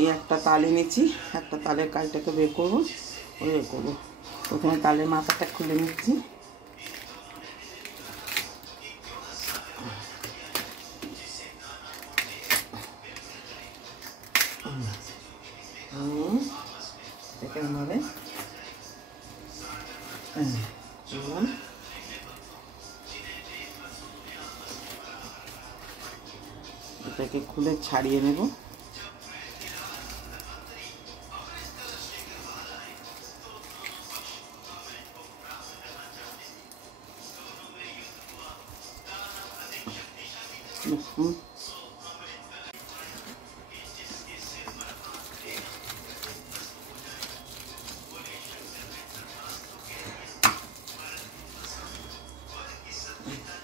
এই একটা তালে নিচ্ছি, একটা তালের কাইটাকে বের করবো, বের করবো। প্রথমে তালের মাথাটা খুলে নিচ্ছি। একেবারে এটাকে খুলে ছাড়িয়ে নেব।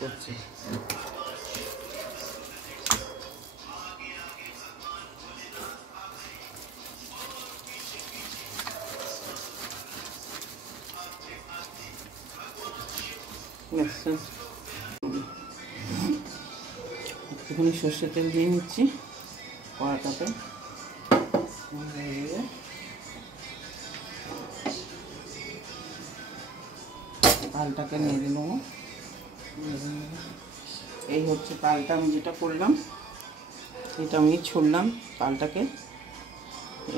করছি একটুখানি সর্ষের তেল দিয়ে নিচ্ছি কড়াটাতে। তালটাকে নেড়ে নেবো। এই হচ্ছে তালটা আমি যেটা করলাম, এটা আমি ছড়লাম তালটাকে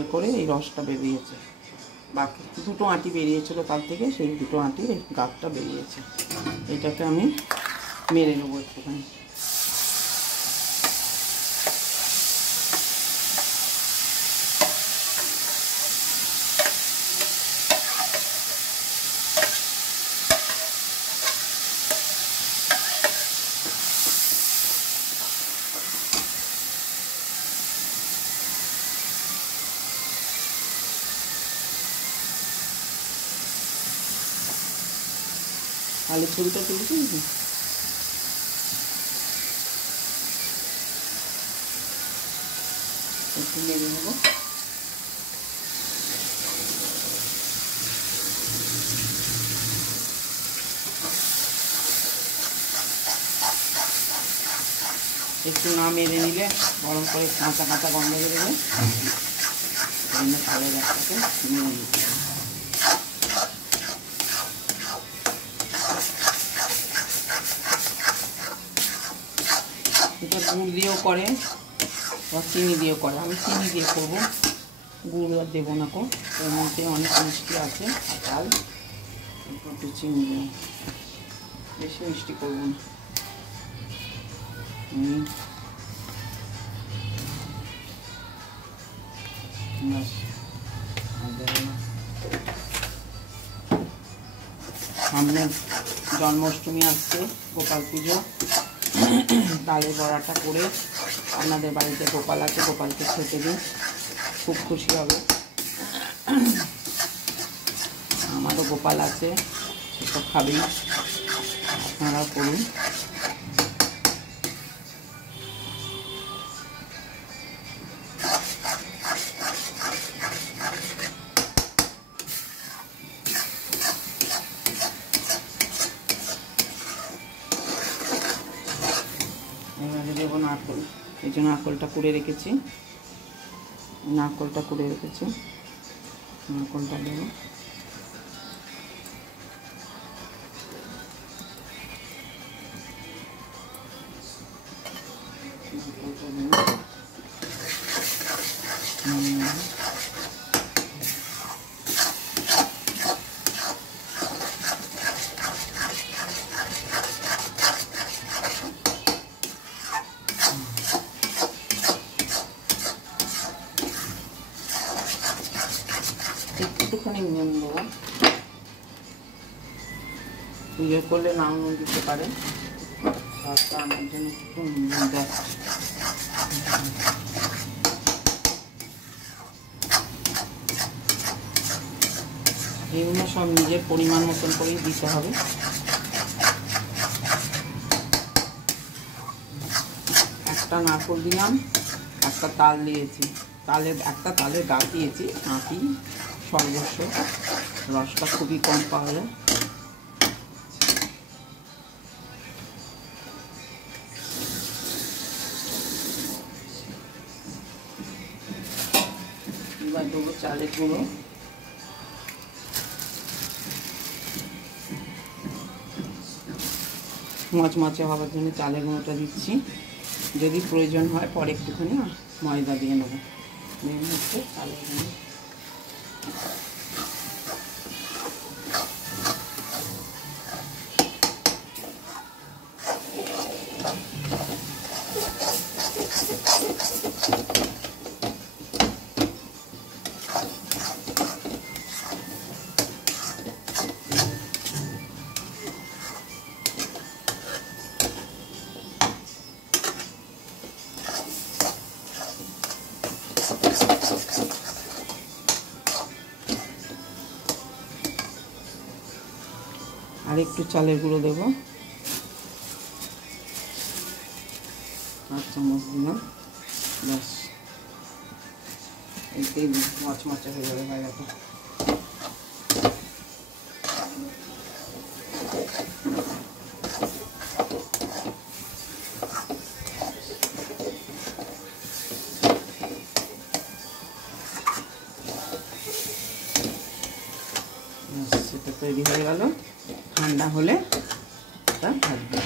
এ করে, এই রসটা বেরিয়েছে। বাকি দুটো আঁটি বেরিয়েছিল তাল থেকে, সেই দুটো আঁটির গাছটা বেরিয়েছে। এটাকে আমি মেরে নেবো একটুখানি। আলু ছুরিটা তুলছি, একটু নেড়ে নেবো। একটু না মেরে নিলে গরম করে কাঁচা কাঁচা গন্ধ বেরোবে। তালের গাছটাকে নিয়ে নিতে হবে। এটা গুড় দিয়েও করে বা চিনি দিয়েও করে, আমি চিনি দিয়ে করবো, গুড় আর দেবো না। এর মধ্যে অনেক মিষ্টি আছে আর তাল, একটু চিনি দেবো, বেশি মিষ্টি করবো না। সামনে জন্মাষ্টমী আসছে, গোপাল পুজো। তালের বড়াটা করে আপনাদের বাড়িতে গোপাল আছে, গোপালকে খেতে দিন, খুব খুশি হবে। আমারও গোপাল আছে, সেসব খাবেই, আপনারাও করুন। এবারে দেবো নারকেল, এই যে নারকেলটা কুড়ে রেখেছি, নারকেলটা দেবো। একটুখানি নুন দেবো, ইয়ে করলে নাও নুন দিতে পারেন, আমার জন্য একটু নুন দেয়। এগুলো সব নিজের পরিমাণ মতন করেই দিতে হবে। একটা নারকেল দিলাম, একটা তাল দিয়েছি, একটা তালের গাছ দিয়েছি, আঁটি সর্বস্ব, রসটা খুবই কম পাওয়া যায়। এবার দেবো চালের গুঁড়ো, মচমচে হওয়ার জন্য চালের গুঁড়োটা দিচ্ছি। যদি প্রয়োজন হয় পরে একটুখানি ময়দা দিয়ে নেবো। মেন হচ্ছে চালের গুঁড়ো। আর একটু চালের গুঁড়ো দেবো, 8 চামচ দিলাম। ব্যাস, এতেই মচমচে হয়ে যাবে ভাজাটা। সেটা তৈরি হয়ে গেল। ঠান্ডা হলে এটা ভাজবে।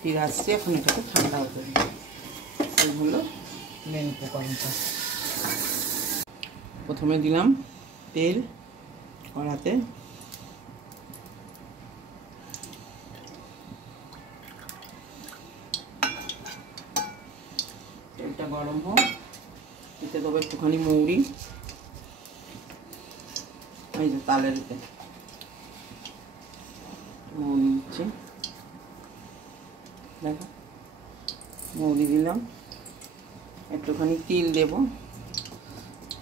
ফিরে আসছি, এখন এটাকে ঠান্ডা হতে হবে। এই হলো মেন উপকরণটা। প্রথমে দিলাম তেল কড়াতে, তেলটা গরম হোক, এতে দেবো একটুখানি মৌরি, এই যে তালের এতে মৌরি দিচ্ছি, দেখো মৌরি দিলাম। একটুখানি তিল দেব,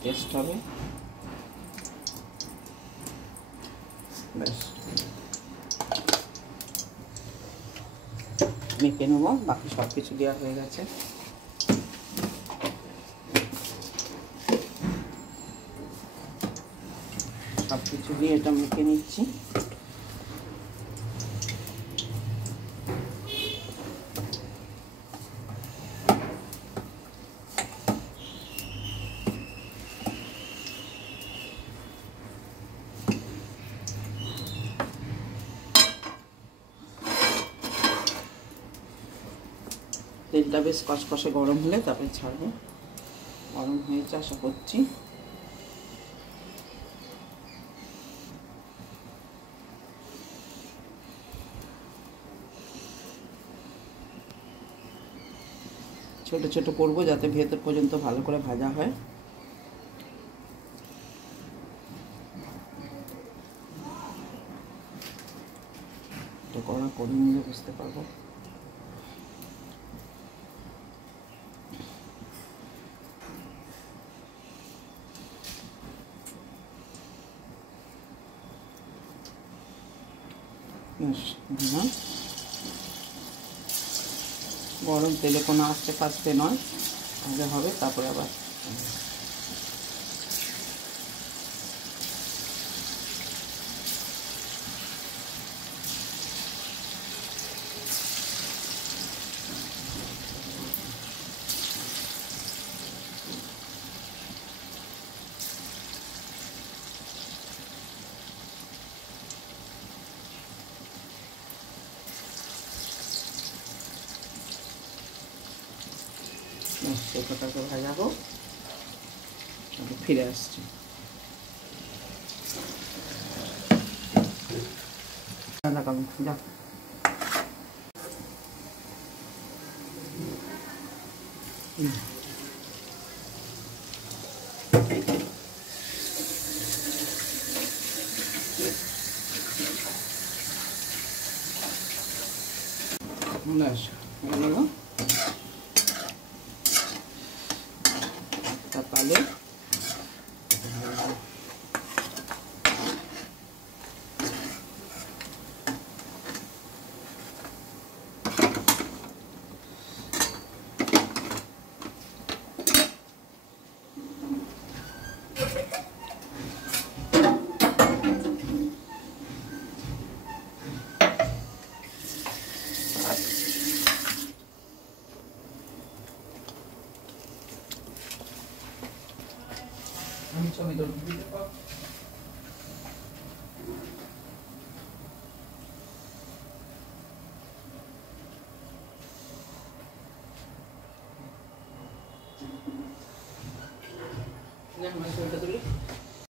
টেস্ট হবে। ব্যাস, মেখে নেব। বাকি সব কিছু দেওয়া হয়ে গেছে। সব কিছু দিয়ে এটা মেখে নিচ্ছি। তেলটা বেশ কষকষে গরম হলে তারপরে ছাড়বো। গরম হয়েছে আশা করছি। ছোট ছোট করবো যাতে ভেতর পর্যন্ত ভালো করে ভাজা হয়। এটা কড়া করে নিলে বুঝতে পারবো। গরম তেলে কোনো আস্তে ফাস্তে নয়, আগে হবে তারপরে আবার সেটাকে ভাজাবো। ফিরে আসছি। যা তাহলে আমি ছবি তুলবো। ছবিটা তুলি।